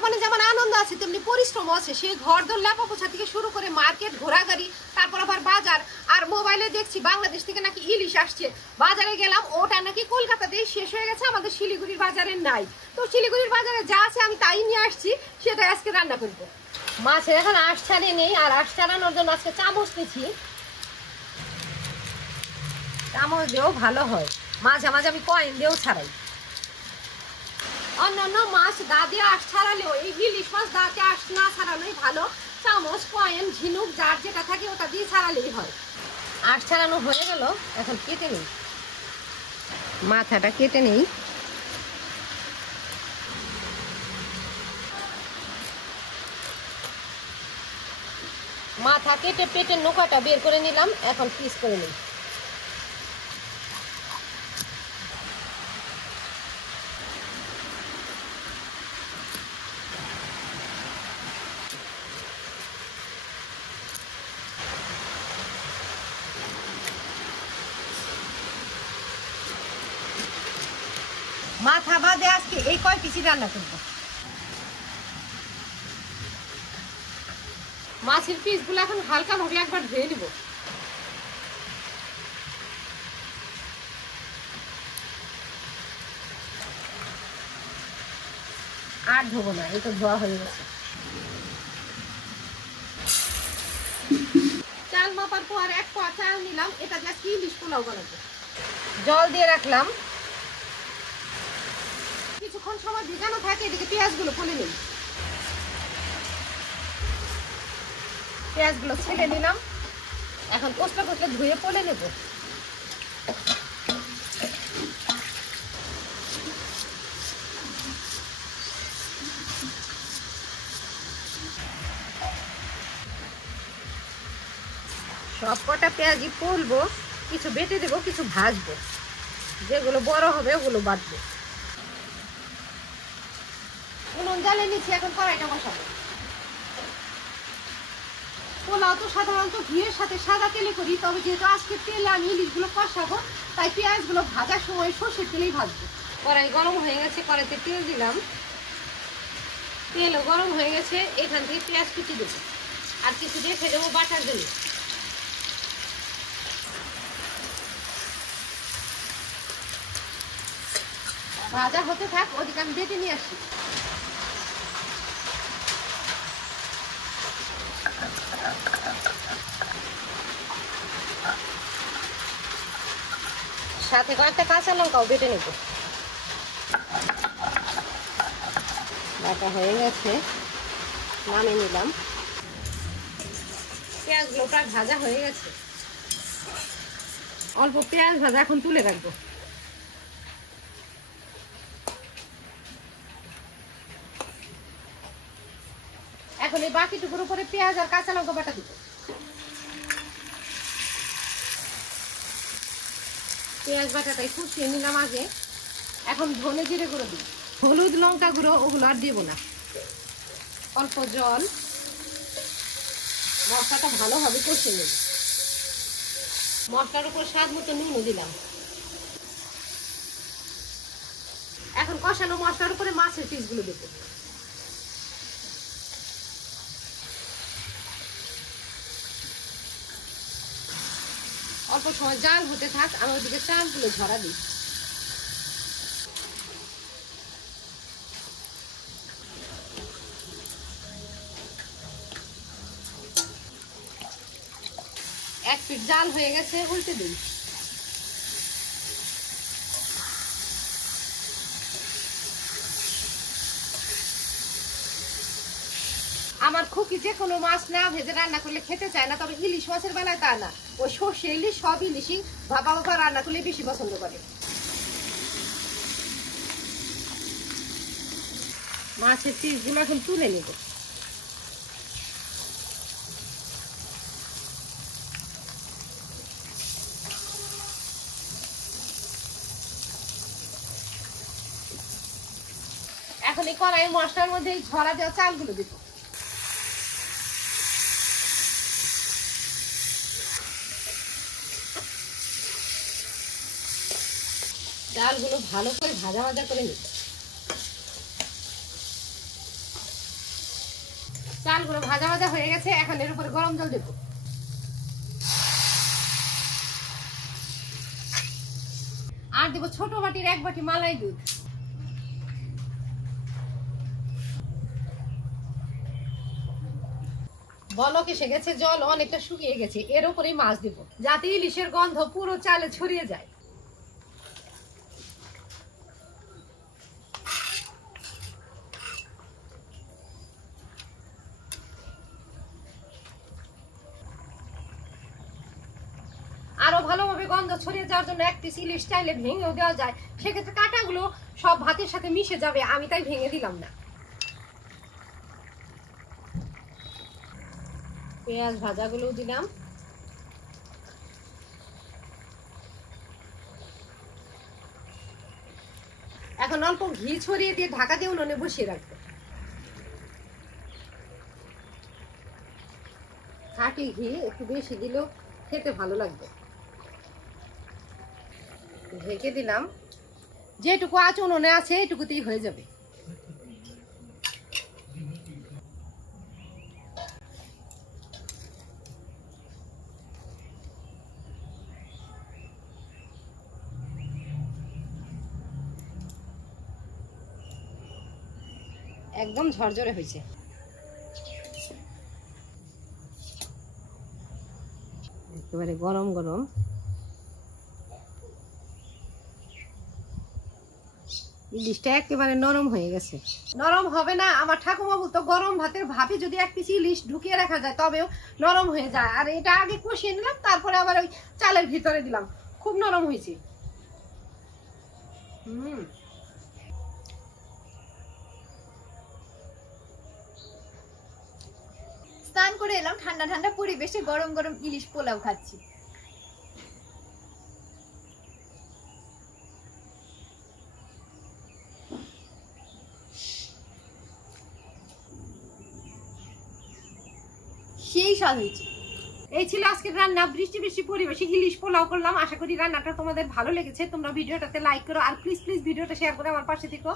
জীবনে যেমন আনন্দ আছে তেমনি পরিশ্রম আছে। সেই ঘর দর লেপা পোছা থেকে শুরু করে মার্কেট ঘোরাঘুরি, তারপর আবার বাজার। আর মোবাইলে দেখছি বাংলাদেশ থেকে নাকি ইলিশ আসছে। বাজারে গেলাম, ওটা নাকি কলকাতাতেই শেষ হয়ে গেছে, আমাদের শিলিগুড়ির বাজারে নাই। তো শিলিগুড়ির বাজারে যা আছে আমি তাই নিয়ে আসছি, সেটা আজকে রান্না করবো। মাছের এখন আঁশ ছাড়িয়ে নেই, আর আঁশ ছাড়ানোর জন্য আজকে চামচ নিচ্ছি। চামচ দিয়েও ভালো হয়, মাঝে মাঝে আমি কয়েন দিয়েও ছাড়াই। অন্যান্য মাছ দা দিয়ে আঁশ ছাড়ালেও এই ইলিশ মাছ দাঁতে আঁশ না ছাড়ানোই ভালো। চামচ, কয়েন, ঝিনুক যার যেটা থাকে ওটা দিয়ে ছাড়ালেই হয়। আঁশ ছাড়ানো হয়ে গেল, এখন কেটে নেই, মাথাটা কেটে নেই। মাথা কেটে পেটের নোকাটা বের করে নিলাম, এখন পিস করে নিই। মাথা বাদে আজকে এই কয় পিসি রান্না করবো। মাছের পিসগুলো এখন হালকা ভাবে একবার ধুয়ে নিব। আর ধোবো না, এই তো ধোয়া হয়ে গেছে। চাল মাপার পর এক পোয়া চাল নিলাম, এটা দিয়ে কি ইলিশ পোলাও বানাবো। জল দিয়ে রাখলাম, কিছুক্ষণ সময় ভিজানো থাকে। এদিকে পেঁয়াজগুলো ফেলে নিই, পেঁয়াজগুলো ছেড়ে নিলাম। এখন কষলে কষলে ধুয়ে পলে নেব। সব কটা পেঁয়াজই পলবো, কিছু বেটে দেবো, কিছু ভাজবো। যেগুলো বড় হবে ওগুলো বাটবো। উনুন জ্বালিয়ে নিচ্ছি, এখন কড়াইটা বসাবো। পোলাও তো সাধারণত ঘিয়ের সাথে সাদা তেলে করি, তবে যেহেতু আজকে তেলে আমি ইলিশগুলো কষাবো, তাই পেঁয়াজগুলো ভাজার সময় সর্ষের তেলেই ভাজবো। কড়াই গরম হয়ে গেছে, কড়াইতে তেল দিলাম। তেলও গরম হয়ে গেছে, এখান থেকে পেঁয়াজ কুচি দেবো, আর কিছু রেখে দেবো বাটার জন্য। ভাজা হতে থাক, ওদিকে আমি বেটে নিয়ে আসি। সাথে কয়েকটা কাঁচা লঙ্কাও বেটে নেব। বাটা হয়ে গেছে, নামিয়ে নিলাম। পেঁয়াজগুলো প্রায় ভাজা হয়ে গেছে, অল্প পেঁয়াজ ভাজা এখন তুলে রাখবো। এখন এই বাকিটুকুর উপরে পেঁয়াজ আর কাঁচা লঙ্কা বাটা দিব। পেঁয়াজ বাটাটাই কষিয়ে নিলাম আগে। এখন ধনে জিরে গুঁড়ো দিই, হলুদ লঙ্কা গুঁড়ো ওগুলো আর দিব না। অল্প জল, মশলাটা ভালোভাবে কষিয়ে নেব। মশলার উপর স্বাদ মতো নুনও দিলাম। এখন কষানো মশলার উপরে মাছের পিসগুলো দেবো। অল্প সময় জাল হতে থাক, আমি ওদিকে চালগুলো ঝরা দিই। এক পিঠ জাল হয়ে গেছে, উল্টে দিই। আমার খুকি যে কোনো মাছ না ভেজে রান্না করলে খেতে চায় না, তবে ইলিশ মাছের বেলায় তা না, ওই সর্ষে ইলিশ সব ইলিশই ভাপা ভাপা রান্না করলে বেশি পছন্দ করে। মাছের পিসগুলো এখন তুলে নেব। এখন এই কড়াই মশলার মধ্যে ঝরা দেওয়া চালগুলো দিব। চালগুলো ভালো করে ভাজা ভাজা করে নিব। চালগুলো ভাজা ভাজা হয়ে গেছে, এখন এর উপরে গরম জল দেব। আর দেব ছোট বাটির 1 বাটি মালাই দুধ। বলক এসে গেছে, জল অনেকটা শুকিয়ে গেছে, এর উপরেই মাছ দেব যাতে ইলিশের গন্ধ পুরো চালে ছড়িয়ে যায়। আরো ভালোভাবে গন্ধ ছড়িয়ে যাওয়ার জন্য এক পিস ইলিশ চাইলে ভেঙেও দেওয়া যায়, সেক্ষেত্রে কাঁটাগুলো সব ভাতের সাথে মিশে যাবে, আমি তাই ভেঙে দিলাম না। পেঁয়াজ ভাজাগুলো দিলাম। এখন অল্প ঘি ছড়িয়ে দিয়ে ঢাকা দিয়ে উনুনে বসিয়ে রাখবো। খাঁটি ঘি একটু বেশি দিলেও খেতে ভালো লাগবে। ঢেকে দিলাম, যেটুকু আঁচ উনুনে আছে এটুকুতেই হয়ে যাবে। একদম ঝরঝরে হয়েছে। একেবারে গরম গরম ইলিশটা একেবারে নরম হয়ে গেছে। নরম হবে না, আমার ঠাকুমা বলতো গরম ভাতের ভাপে যদি 1 পিস ইলিশ ঢুকিয়ে রাখা যায় তবেও নরম হয়ে যায়। আর এটা আগে কষিয়ে নিলাম, তারপরে আবার ওই চালের ভিতরে দিলাম, খুব নরম হয়েছে। স্নান করে এলাম, ঠান্ডা ঠান্ডা পরিবেশে গরম গরম ইলিশ পোলাও খাচ্ছি। সেই স্বাদ হয়েছে। এই ছিল আজকের রান্না, বৃষ্টি বৃষ্টি পরিবেশে ইলিশ পোলাও করলাম। আশা করি রান্নাটা তোমাদের ভালো লেগেছে। তোমরা ভিডিওটাতে লাইক করো আর প্লিজ ভিডিওটা শেয়ার করে আমার পাশে থেকো।